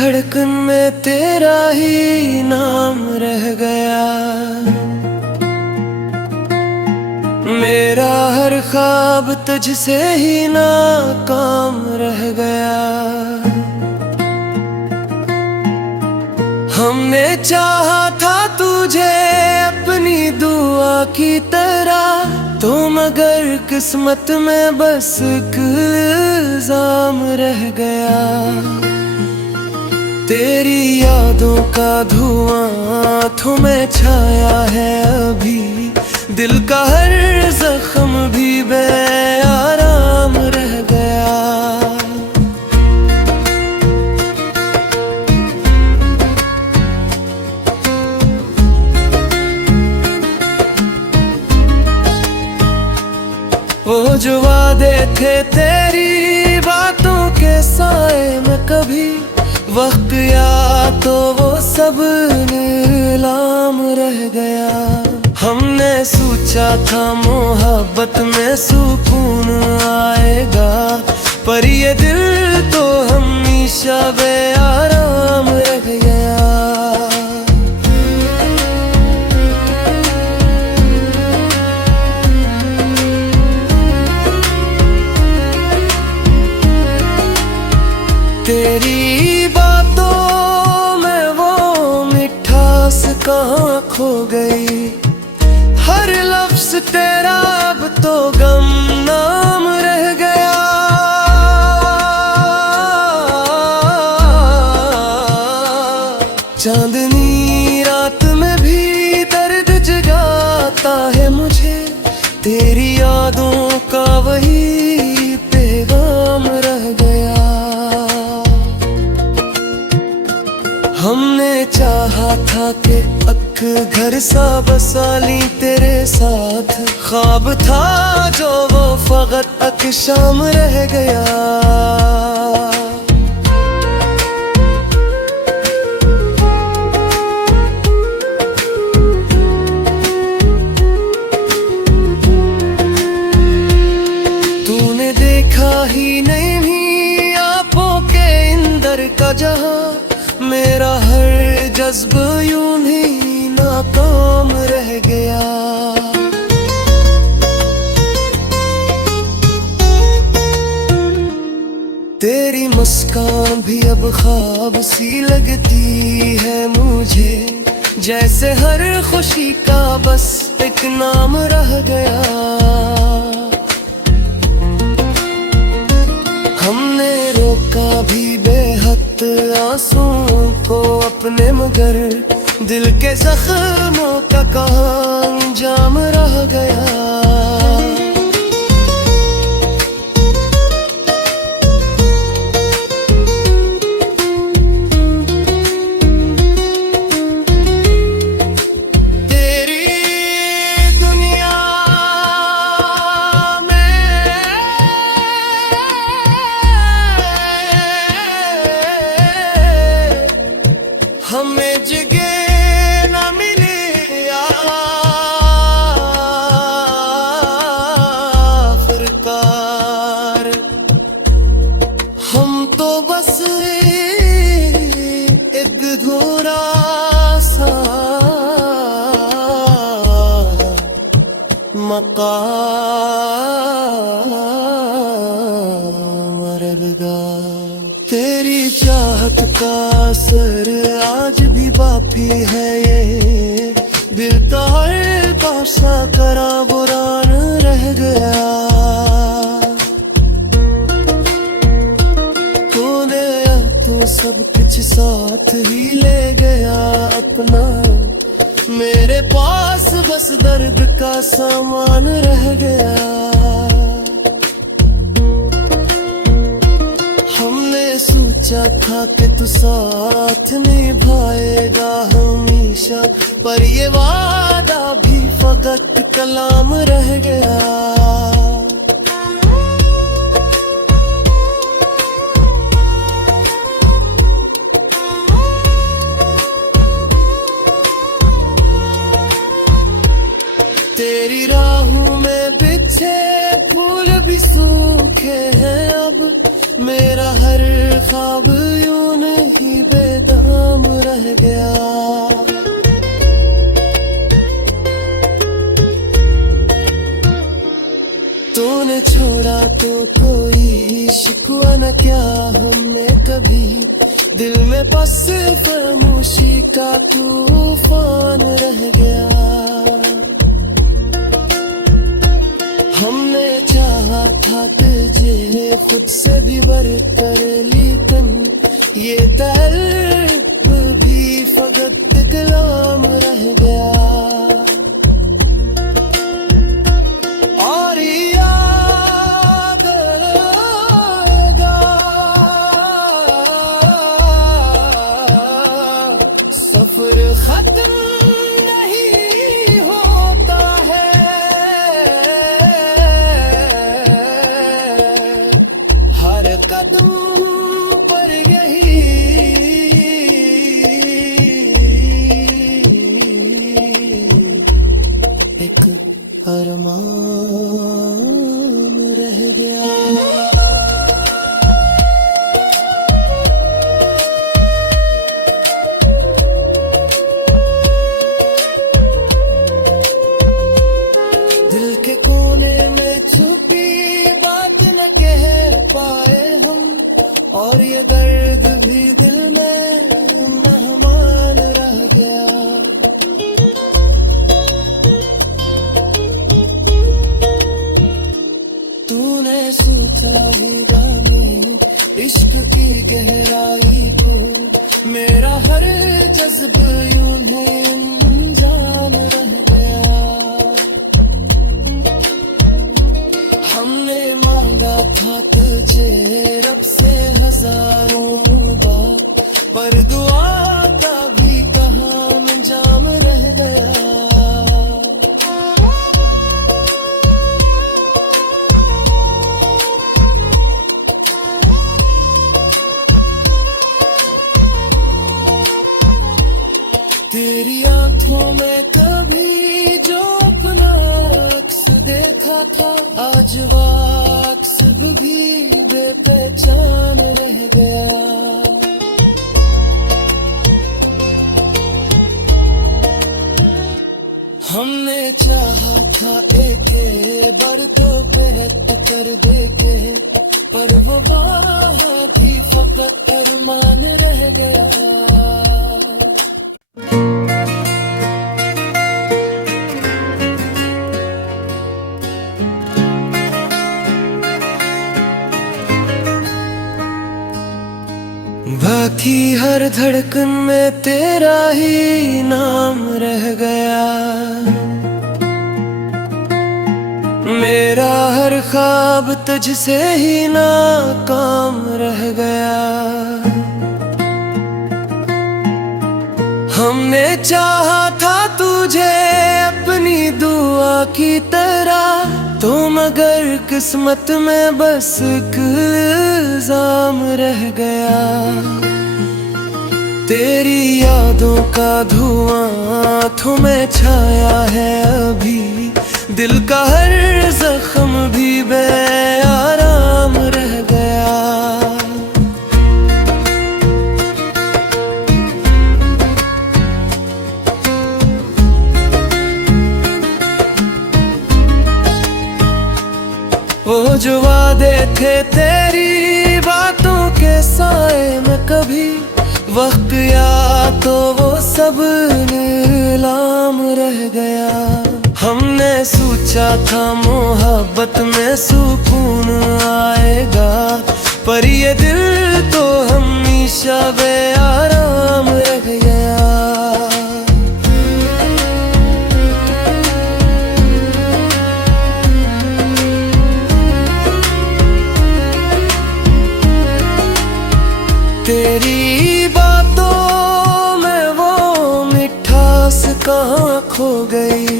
धड़कन में तेरा ही नाम रह गया। मेरा हर ख्वाब तुझसे ही नाकाम रह गया। हमने चाहा था तुझे अपनी दुआ की तरह, तो मगर किस्मत में बस एक इल्जाम रह गया। तेरी यादों का धुआं आँखों में छाया है अभी, दिल का हर जख्म भी बेआराम रह गया। वो जो वादे थे तेरी बातों के साए में, कभी वक्त या तो वो सब नीलाम रह गया। हमने सोचा था मोहब्बत में सुकून आएगा, पर ये दिल तो हमेशा बेआराम रह गया। तेरी बातों में वो मिठास कहाँ खो गई, हर लफ्ज तेरा अब तो गमनाम रह गया। चांदनी रात में भी दर्द जगाता है मुझे, तेरी यादों का वही पैगाम रह गया। हमने चाहा था कि अक घर सा बसा ली तेरे साथ, ख्वाब था जो वो फकत अक शाम रह गया। तूने देखा ही नहीं आंखों के अंदर का जहां, मेरा हर जज्ब यूं ही नाकाम रह गया। तेरी मुस्कान भी अब ख्वाब सी लगती है मुझे, जैसे हर खुशी का बस एक नाम रह गया। हमने रोका भी बेहद आंसुओं को अपने, मगर दिल के जख्मों का कहाँ अंजाम रह गया। तेरी दुनिया हमें जगह न मिले आखिरकार, हम तो बस एक अधूरा सा मकाम रह गया। तेरी चाहत का असर आज भी बाकी है, ये दिल का हर पासा करा बुरान रह गया। तूने तो सब कुछ साथ ही ले गया अपना, मेरे पास बस दर्द का सामान रह गया। सोचा था कि तू साथ निभाएगा हमेशा, पर ये वादा भी फकत कलाम रह गया। तेरी राहों में बिछे फूल भी सूखे हैं अब, मेरा हर ख्वाब यूं नहीं गया। तूने छोड़ा तो कोई शिकवा न क्या हमने कभी, दिल में बस खामोशी का तूफान रह गया। हमने चाहा था तुझे खुद से भी बढ़कर, लेकिन ये तलब भी फकत कलाम रह गया। और याद आएगा सफर खत्म नहीं होता है, हर कदम पर यही एक अरमान रह गया। दिल के कोने में छुपी बात न कह पाए हम, और ये दर्द भी दिल में मेहमान रह गया। तूने सोचा ही में इश्क की गहराई को, मेरा हर जज्ब यूं है अनजान रह गया। हमने मांगा था तुझे रब से हजारों बार, पर दुआ का भी कहाँ अंजाम रह गया। तेरी आंखों में कभी जो अपना अक्स देखा था, आज वो अक्स भी बेपहचान रह गया। हमने चाहा था एक बार तो पहट कर देखे, पर वो वहाँ भी फकत अरमान रह गया। बाकी हर धड़कन में तेरा ही नाम रह गया। मेरा हर ख्वाब तुझसे ही नाकाम रह गया। हमने चाहा था तुझे अपनी दुआ की तरह, तो मगर किस्मत में बस एक इल्जाम रह गया। तेरी यादों का धुआं आँखों में छाया है अभी, दिल का हर जख्म भी बेआराम रह गया। वो जो वादे थे तेरी बातों के साए में, कभी वक्त या तो वो सब नीलाम रह गया। हमने सोचा था मोहब्बत में सुकून आएगा, पर ये दिल तो हमेशा बेआराम रह गया। तेरी बातों में वो मिठास कहाँ खो गई,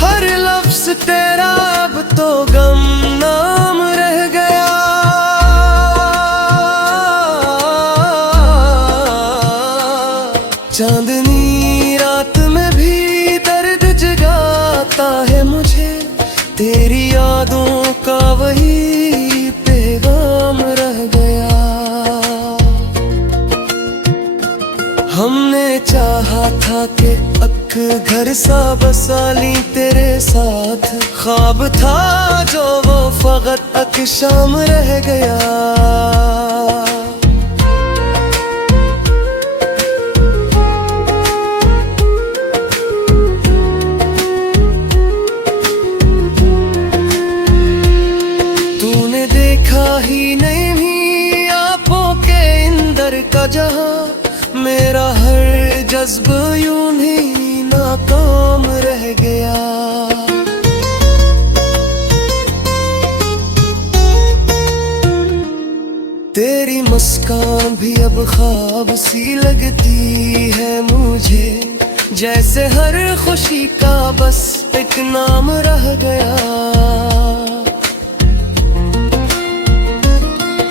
हर लफ्ज तेरा अब तो गमनाम रह गया। चांदनी रात में भी दर्द जगाता है मुझे, तेरी यादों का वही पैगाम रह गया। हमने चाहा था कि अक घर सा बसा ली तेरे साथ, ख्वाब था जो वो फकत अक शाम रह गया। तूने देखा ही नहीं आंखों के अंदर का जहां, मेरा हर जज्ब यूं ही नाकाम रह गया। तेरी मुस्कान भी अब ख्वाब सी लगती है मुझे, जैसे हर खुशी का बस एक नाम रह गया।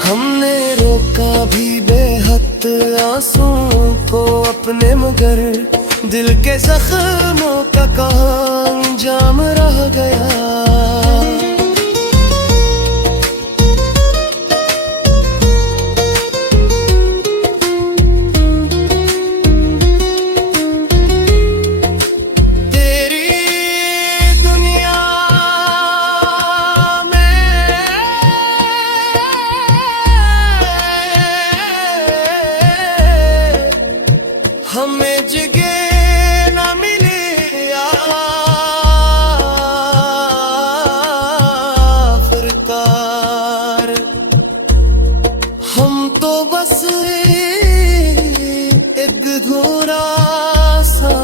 हमने रोका भी बेहद आंसुओं को अपने, मगर दिल के जख्मों का कहाँ अंजाम रह गया। हमें जगह न मिले आखिरकार, हम तो बस एक अधूरा सा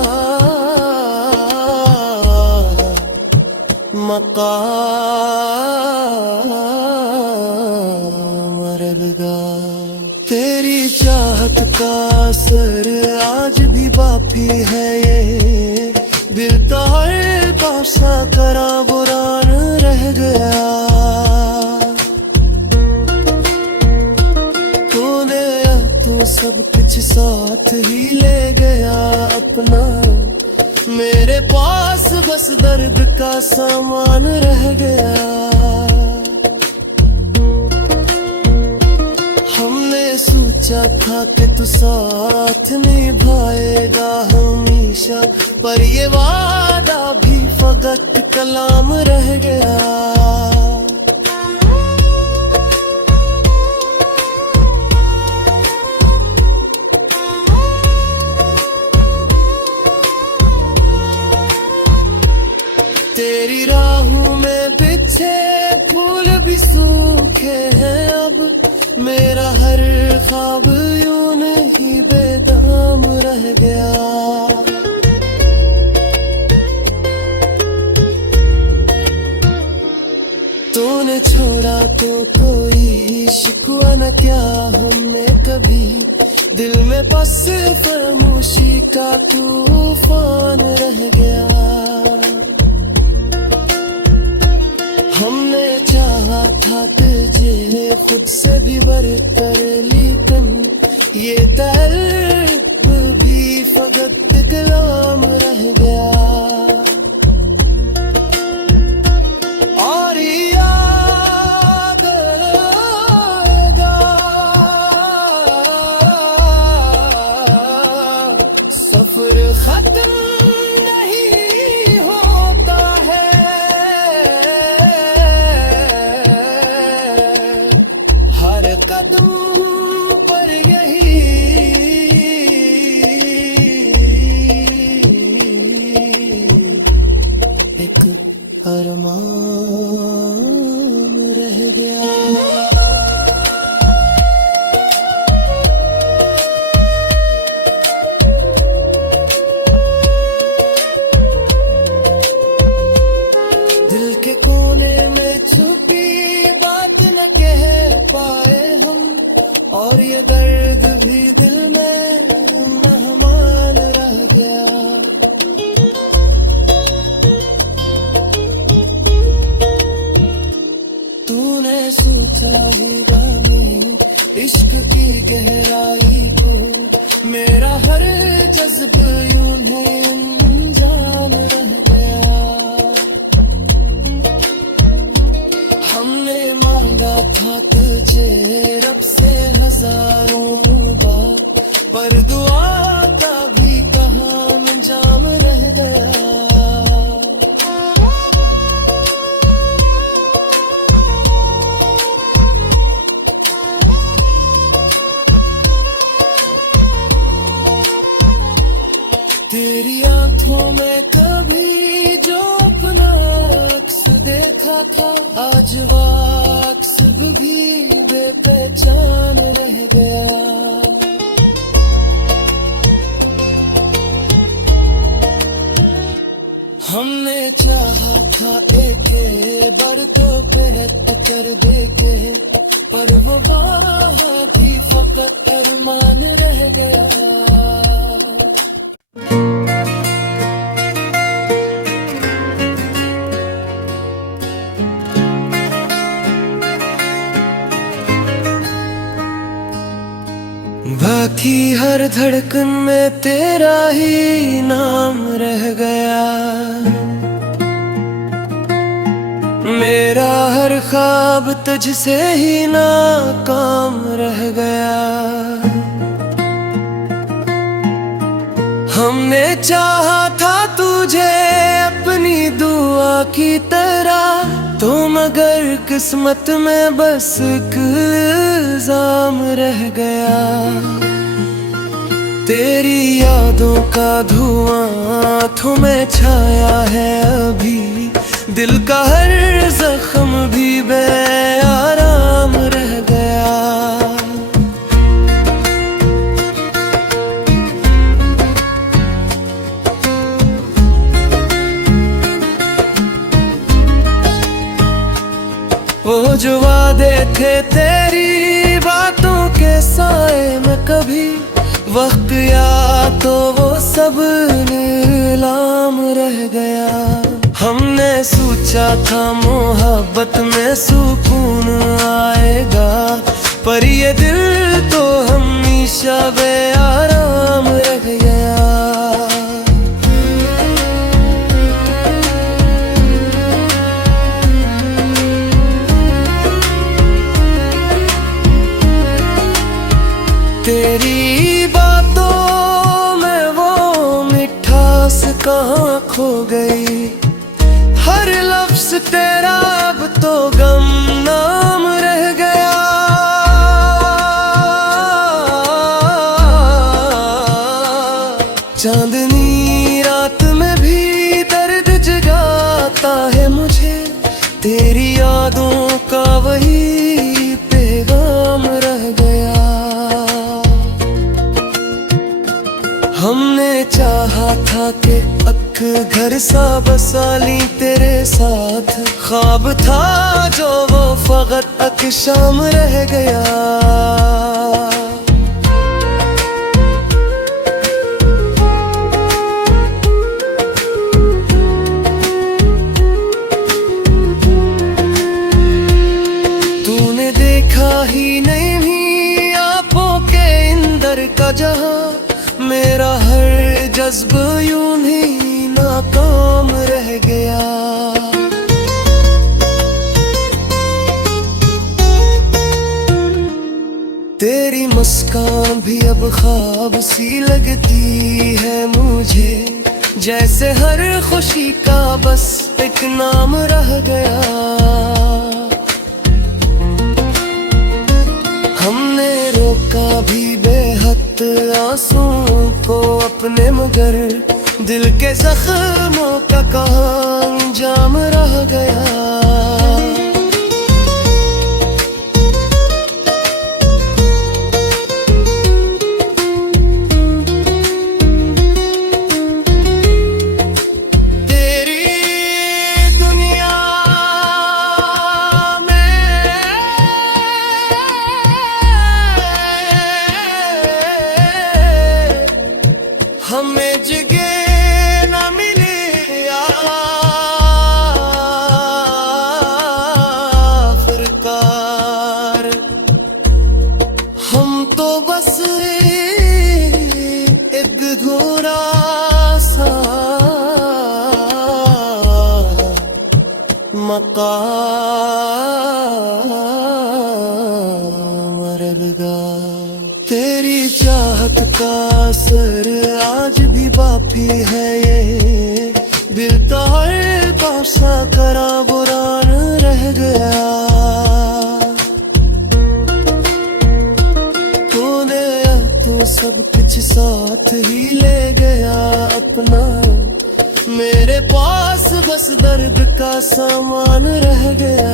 मकाम रह गया। तेरी चाहत का असर आज भी बाकी है, ये दिल का हर पासा करा बुरान रह गया। तूने तो सब कुछ साथ ही ले गया अपना, मेरे पास बस दर्द का सामान रह गया। सोचा था कि तू साथ निभाएगा हमेशा, पर ये वादा भी फकत कलाम रह गया। तेरी राहों में बिछे फूल भी सूखे हैं अब, मेरा हर ख्वाब यूं नहीं बेदाम रह गया। तूने छोड़ा तो कोई शिकवा न क्या हमने कभी, दिल में बस खामोशी का तूफान रह गया। हमने चाहा था तुझे खुद से भी बढ़कर, लेकिन ये तलब भी फकत कलाम रह गया। और याद आएगा सफर खत्म नहीं होता है, हर कदम पर यही एक अरमान रह गया। दिल के कोने में छुपी बात न कह पाए हम, और ये दर्द भी दिल में मेहमान रह गया। तूने सोचा ही में इश्क की गहराई को, मेरा हर जज्ब यूं है अनजान रह गया। हमने मांगा था तुझे रब से हजारों बार, पर दुआ तेरी आंखों में कभी जो अपना अक्स देखा था, आज वो अक्स भी बेपहचान रह गया। हमने चाहा था एक बार तो पहट कर देखे, पर वो वहाँ भी फकत अरमान रह गया। बाकी हर धड़कन में तेरा ही नाम रह गया। मेरा हर ख्वाब तुझसे ही नाकाम रह गया। हमने चाहा था तुझे अपनी दुआ की तरह, तो मगर किस्मत में बस एक इल्जाम रह गया। तेरी यादों का धुआं आँखों में छाया है अभी, दिल का हर जख्म भी बेआराम रह गया। वो जो वादे थे तेरी बातों के साए में, कभी वक्त या तो वो सब नीलाम रह गया। हमने सोचा था मोहब्बत में सुकून आएगा, पर ये दिल तो हमेशा बेआराम रह गया। तेरी बातों में वो मिठास कहाँ खो गई, हर लफ्ज तेरा अब तो गमनाम रह गया। चांदनी रात में भी दर्द जगाता है मुझे, तेरी यादों का वही पैगाम रह गया। हमने चाहा था कि अक घर सा बसा ली तेरे साथ, ख्वाब था जो वो फकत अक शाम रह गया। तूने देखा ही नहीं आंखों के अंदर का जहां, मेरा हर जज्ब यूं ही नाकाम रह गया। तेरी मुस्कान भी अब ख्वाब सी लगती है मुझे, जैसे हर खुशी का बस एक नाम रह गया। हमने रोका भी बेहद आंसुओं को अपने, मगर दिल के जख्मों का कहाँ अंजाम रह गया। हमें जगह न मिले आखिरकार, हम तो बस एक अधूरा सा मकाम रह गया। तेरी चाहत का असर आज भी बाकी है, ये दिल का हल्का सा करा बुरान रह गया। तूने तो सब कुछ साथ ही ले गया अपना, मेरे पास बस दर्द का सामान रह गया।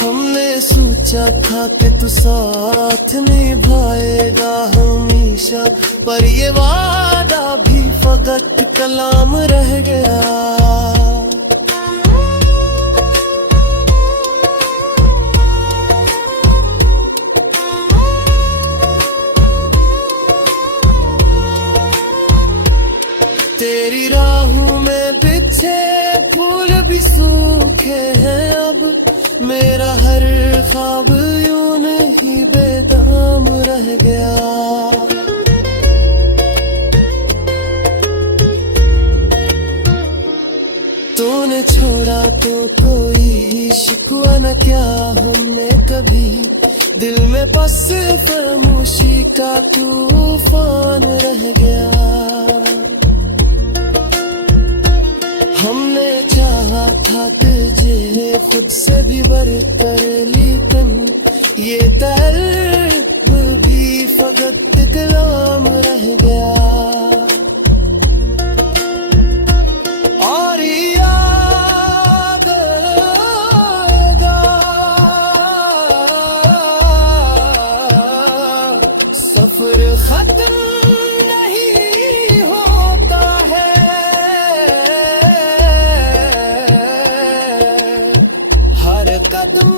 हमने सोचा था कि तू साथ निभाएगा हमेशा, पर ये वादा भी फकत कलाम रह गया। तेरी राहों में बिछे फूल भी सूखे हैं अब, मेरा हर ख्वाब यूं नहीं बेदाम रह गया। तूने छोड़ा तो कोई शिकवा न क्या हमने कभी, दिल में बस खामोशी का तूफान रह गया। हमने चाहा था तुझे खुद से भी बढ़कर, लेकिन ये तलब भी फकत कलाम रह गया। और याद आएगा सफर खत्म कदम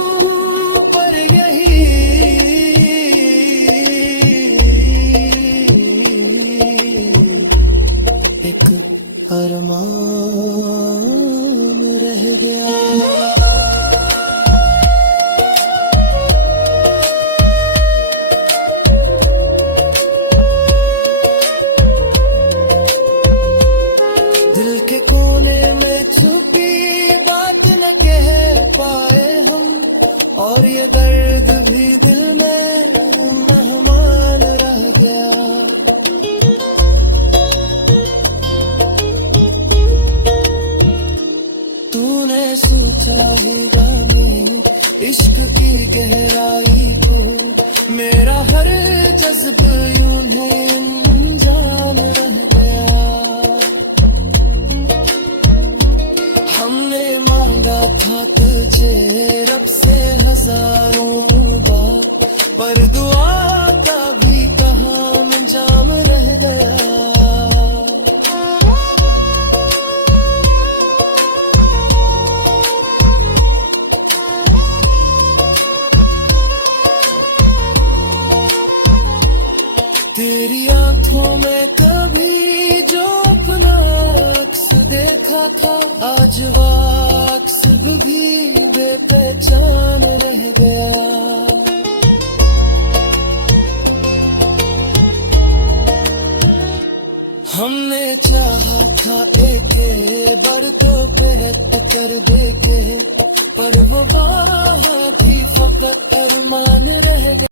पर यही एक अरमान रह गया। दिल के कोने में छुपी बात न कह पाए हम, और ये दर्द भी दिल में मेहमान रह गया। तूने सोचा ही में इश्क की गहराई को, मेरा हर जज्ब यूं है अनजान रह गया। हमने मांगा था तुझे रब से हजारों बार, पर दुआ का भी कहाँ अंजाम रह गया। तेरी आंखों में कभी जो अपना अक्स देखा था, आज वाक्स भी बेपहचान रह गया। हमने चाहा था एक बार तो पेट कर देके, पर वो बात भी फकत अरमान रह गया।